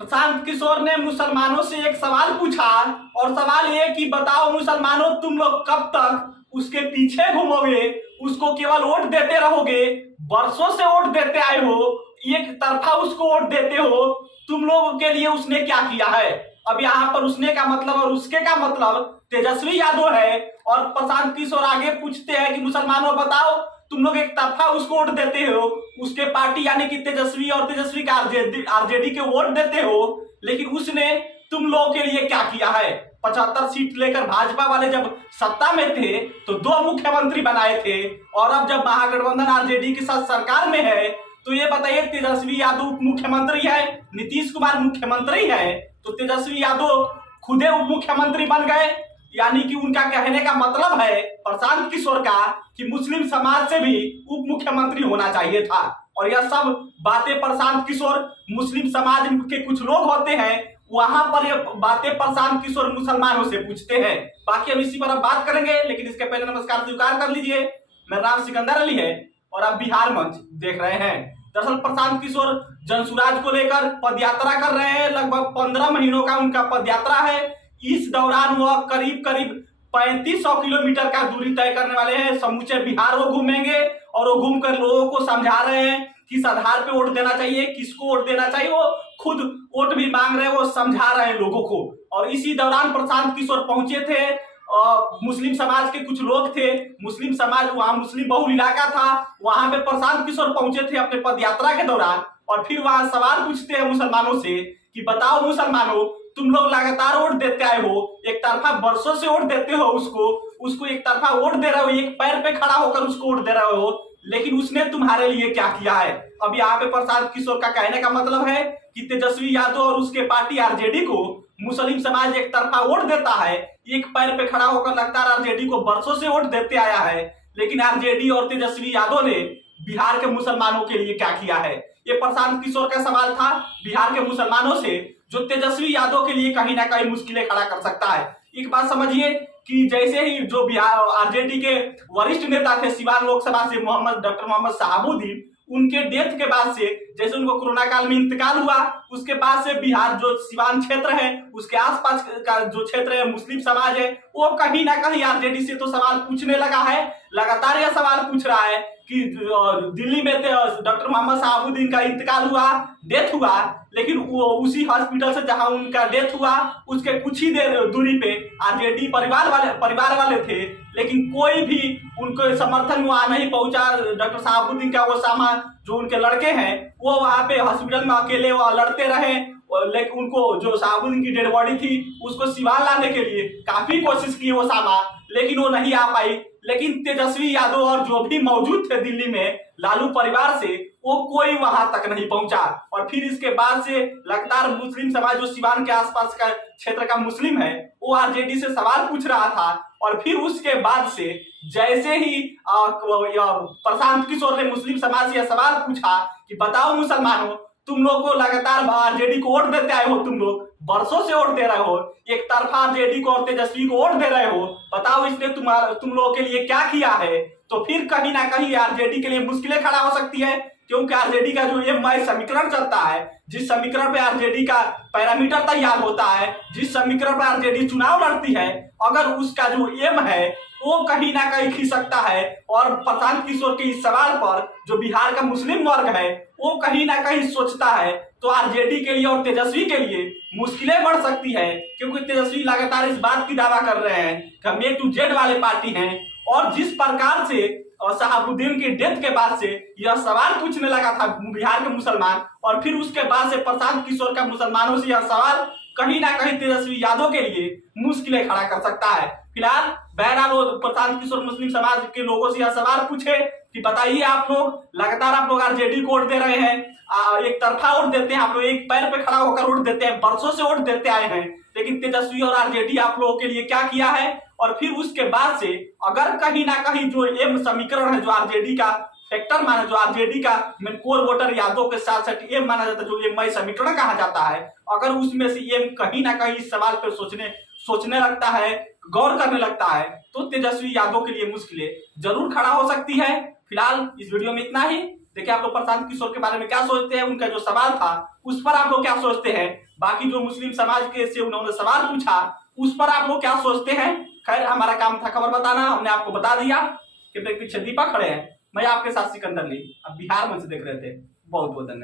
प्रशांत किशोर ने मुसलमानों से एक सवाल पूछा और सवाल ये कि बताओ मुसलमानों, तुम लोग कब तक उसके पीछे घूमोगे, उसको केवल वोट देते रहोगे, वर्षों से वोट देते आए हो, एक तरफा उसको वोट देते हो, तुम लोगों के लिए उसने क्या किया है। अब यहाँ पर उसने का मतलब और उसके का मतलब तेजस्वी यादव है। और प्रशांत किशोर आगे पूछते हैं कि मुसलमानों बताओ, तुम लोग एक तरफा उसको वोट देते हो, उसके पार्टी यानी कि तेजस्वी और तेजस्वी का आरजेडी के वोट देते हो, लेकिन उसने तुम लोगों के लिए क्या किया है। 75 सीट लेकर भाजपा वाले जब सत्ता में थे तो 2 मुख्यमंत्री बनाए थे, और अब जब महागठबंधन आरजेडी के साथ सरकार में है तो ये बताइए, तेजस्वी यादव उप मुख्यमंत्री है, नीतीश कुमार मुख्यमंत्री है, तो तेजस्वी यादव खुदे उप मुख्यमंत्री बन गए। यानी कि उनका कहने का मतलब है प्रशांत किशोर का कि मुस्लिम समाज से भी उप मुख्यमंत्री होना चाहिए था। और यह सब बातें प्रशांत किशोर, मुस्लिम समाज के कुछ लोग होते हैं वहां पर ये बातें प्रशांत किशोर मुसलमानों से पूछते हैं। बाकी हम इसी पर अब बात करेंगे, लेकिन इसके पहले नमस्कार स्वीकार कर लीजिए। मेरा नाम सिकंदर अली है और आप बिहार मंच देख रहे हैं। दरअसल प्रशांत किशोर जनसुराज को लेकर पदयात्रा कर रहे हैं। लगभग 15 महीनों का उनका पदयात्रा है। इस दौरान वह करीब करीब 3500 किलोमीटर का दूरी तय करने वाले हैं। समूचे बिहार वो घूमेंगे और वो घूमकर लोगों को समझा रहे हैं किस आधार पे वोट देना चाहिए, किसको वोट देना चाहिए। वो खुद वोट भी मांग रहे हैं, वो समझा रहे हैं लोगों को। और इसी दौरान प्रशांत किशोर पहुंचे थे। मुस्लिम समाज के कुछ लोग थे, मुस्लिम समाज वहां मुस्लिम बहुल इलाका था, वहां पे प्रशांत किशोर पहुंचे थे अपने पदयात्रा के दौरान। और फिर वहां सवाल पूछते हैं मुसलमानों से कि बताओ मुसलमानों, तुम लोग लगातार वोट देते आए हो, एक तरफा वर्षों से वोट देते हो, उसको एक तरफा वोट दे रहे हो, एक पैर पे खड़ा होकर उसको वोट दे रहे हो, लेकिन उसने तुम्हारे लिए क्या किया है। अब यहाँ पे प्रशांत किशोर का कहने का मतलब है कि तेजस्वी यादव और उसके पार्टी आरजेडी को मुस्लिम समाज एक तरफा वोट देता है, एक पैर पे खड़ा होकर लगातार आरजेडी को वर्षों से वोट देते आया है, लेकिन आरजेडी और तेजस्वी यादव ने बिहार के मुसलमानों के लिए क्या किया है। ये प्रशांत किशोर का सवाल था बिहार के मुसलमानों से, जो तेजस्वी यादव के लिए कहीं ना कहीं मुश्किलें खड़ा कर सकता है। एक बात समझिए कि जैसे ही जो बिहार आरजेडी के वरिष्ठ नेता थे सिवान लोकसभा से डॉक्टर मोहम्मद शहाबुद्दीन, उनके डेथ के बाद से, जैसे उनको कोरोना काल में इंतकाल हुआ, उसके बाद से बिहार जो सिवान क्षेत्र है उसके आसपास का जो क्षेत्र है मुस्लिम समाज है, वो कहीं ना कहीं आरजेडी से तो सवाल पूछने लगा है। लगातार यह सवाल पूछ रहा है कि दिल्ली में डॉक्टर मोहम्मद शहाबुद्दीन का इंतकाल हुआ, डेथ हुआ, लेकिन वो उसी हॉस्पिटल से जहां उनका डेथ हुआ उसके कुछ ही देर दूरी पे आरजेडी परिवार वाले थे, लेकिन कोई भी उनको समर्थन में वहां नहीं पहुंचा। डॉक्टर शहाबुद्दीन का वो सामा जो उनके लड़के हैं वो वहां पे हॉस्पिटल में अकेले वो लड़ते रहे, लेकिन उनको जो शहाबुद्दीन की डेड बॉडी थी उसको सिवान लाने के लिए काफी कोशिश की वो सामा, लेकिन वो नहीं आ पाई। लेकिन तेजस्वी यादव और जो भी मौजूद थे दिल्ली में लालू परिवार से, वो कोई वहां तक नहीं पहुंचा। और फिर इसके बाद से लगातार मुस्लिम समाज जो सिवान के आसपास का क्षेत्र का मुस्लिम है वो आरजेडी से सवाल पूछ रहा था। और फिर उसके बाद से जैसे ही प्रशांत किशोर ने मुस्लिम समाज से यह सवाल पूछा कि बताओ मुसलमानों, तुम लोग को लगातार आरजेडी को वोट देते आए हो, तुम लोग वर्षों से वोट दे रहे हो, एक तरफा आरजेडी को और तेजस्वी को वोट दे रहे हो, बताओ इसने तुम लोगों के लिए क्या किया है। तो फिर कहीं ना कहीं आरजेडी के लिए मुश्किलें खड़ा हो सकती है, क्योंकि आरजेडी का जो एमआई समीकरण चलता है, जिस समीकरण पे आरजेडी का पैरामीटर तैयार होता है, जिस समीकरण पर आरजेडी चुनाव लड़ती है, अगर उसका जो एम है वो कहीं ना कहीं खिसकता है। और प्रशांत किशोर के इस सवाल पर जो बिहार का मुस्लिम वर्ग है वो कहीं ना कहीं सोचता है, तो आरजेडी के लिए और तेजस्वी के लिए मुश्किलें बढ़ सकती है, क्योंकि तेजस्वी लगातार इस बात की दावा कर रहे हैं कि हम ए टू जेड वाले पार्टी हैं। और जिस प्रकार से शहाबुद्दीन की डेथ के बाद से यह सवाल पूछने लगा था बिहार के मुसलमान, और फिर उसके बाद से प्रशांत किशोर का मुसलमानों से यह सवाल कहीं ना कहीं तेजस्वी यादव के लिए मुश्किलें खड़ा कर सकता है। फिलहाल बहरहाल वो प्रशांत किशोर मुस्लिम समाज के लोगों से यह सवाल पूछे कि बताइए आप लोग लगातार आप लोग आरजेडी को वोट दे रहे हैं, एक तरफा वोट देते हैं, आप लोग एक पैर पे खड़ा होकर वोट देते हैं, वर्षों से वोट देते आए हैं, लेकिन तेजस्वी और आरजेडी आप लोगों के लिए क्या किया है। और फिर उसके बाद से अगर कहीं ना कहीं जो एम समीकरण है, जो आरजेडी का फैक्टर माना, जो आरजेडी का मेन कोर वोटर यादव के साथ साथ एम माना जाता है, जो एम समीकरण कहा जाता है, अगर उसमें से एम कहीं ना कहीं इस सवाल पर सोचने लगता है, गौर करने लगता है, तो तेजस्वी यादव के लिए मुश्किलें जरूर खड़ा हो सकती है। फिलहाल इस वीडियो में इतना ही। देखिए आप लोग प्रशांत किशोर के बारे में क्या सोचते हैं, उनका जो सवाल था उस पर आप लोग क्या सोचते हैं। बाकी जो मुस्लिम समाज के से उन्होंने सवाल पूछा उस पर आप लोग क्या सोचते हैं। खैर हमारा काम था खबर बताना, हमने आपको बता दिया कि पीछे दीपक खड़े हैं, मैं आपके साथ सिकंदर ली, अब बिहार में से देख रहे थे। बहुत बहुत धन्यवाद।